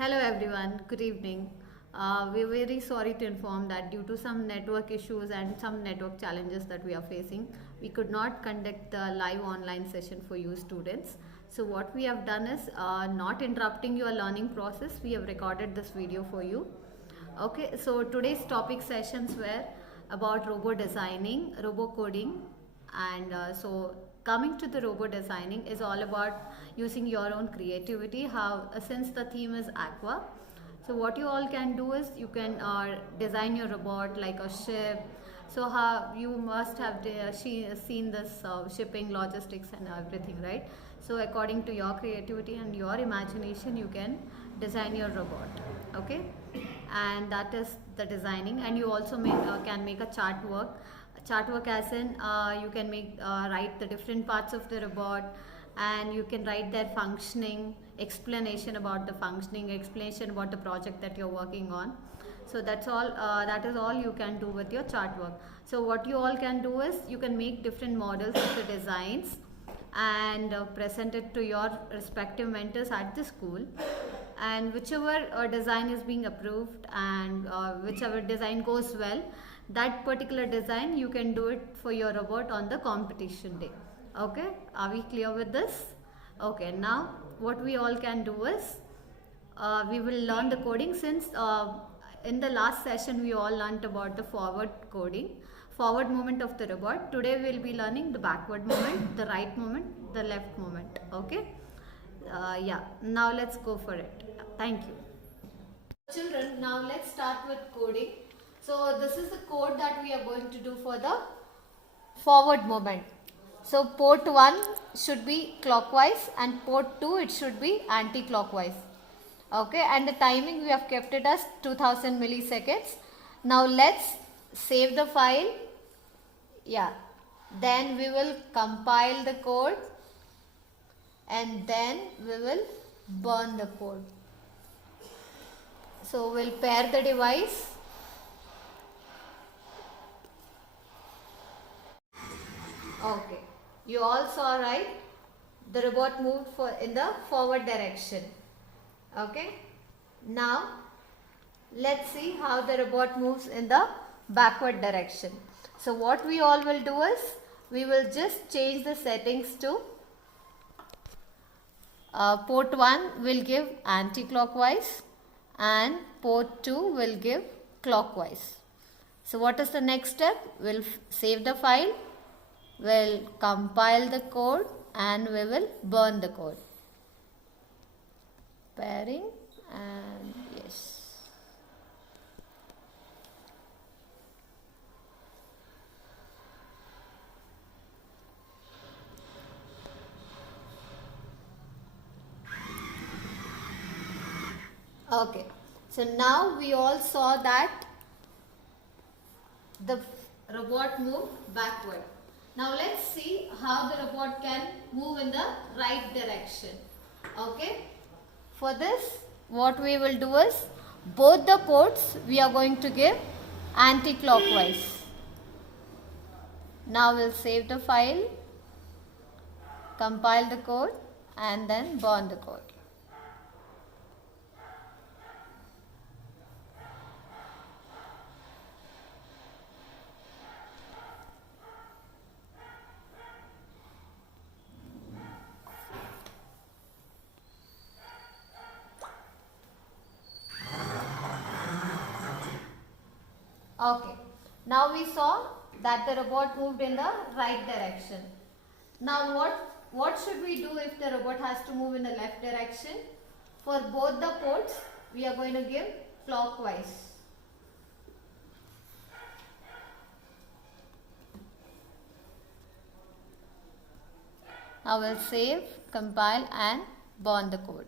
Hello everyone, good evening. We're very sorry to inform that due to some network issues and some network challenges that we are facing, we could not conduct the live online session for you students. So what we have done is not interrupting your learning process, we have recorded this video for you. Okay, so today's topic sessions were about robo designing, robo coding, and so coming to the robo designing is all about using your own creativity. How since the theme is aqua, so what you all can do is you can design your robot like a ship. So how you must have seen this shipping logistics and everything, right? So according to your creativity and your imagination, you can design your robot. Okay, and that is the designing. And you also can make a chart work as in you can make write the different parts of the robot, and you can write their functioning, explanation about the functioning, explanation about the project that you're working on. So that's all, that is all you can do with your chart work. So what you all can do is you can make different models of the designs and present it to your respective mentors at the school, and whichever design is being approved and whichever design goes well, that particular design you can do it for your robot on the competition day. Okay, are we clear with this? Okay, now what we all can do is we will learn the coding. Since in the last session we all learnt about the forward movement of the robot. Today we will be learning the backward movement, the right movement, the left movement. Okay, yeah, now let's go for it. Thank you. Children, now let's start with coding. So this is the code that we are going to do for the forward movement. So port 1 should be clockwise and port 2 it should be anti-clockwise. Okay, and the timing we have kept it as 2000 milliseconds. Now let's save the file. Yeah, then we will compile the code and then we will burn the code. So we'll pair the device. Okay, you all saw, right? The robot moved in the forward direction. Okay, now let's see how the robot moves in the backward direction. So what we all will do is we will just change the settings to port 1 will give anti-clockwise and port 2 will give clockwise. So what is the next step? We'll save the file, we'll compile the code and we will burn the code. Pairing and yes. Okay, so now we all saw that the robot moved backward. Now let's see how the robot can move in the right direction. Okay, for this what we will do is both the ports we are going to give anti-clockwise. Now we'll save the file, compile the code and then burn the code. Okay, now we saw that the robot moved in the right direction. Now what should we do if the robot has to move in the left direction? For both the ports we are going to give clockwise. Now we'll save, compile and burn the code.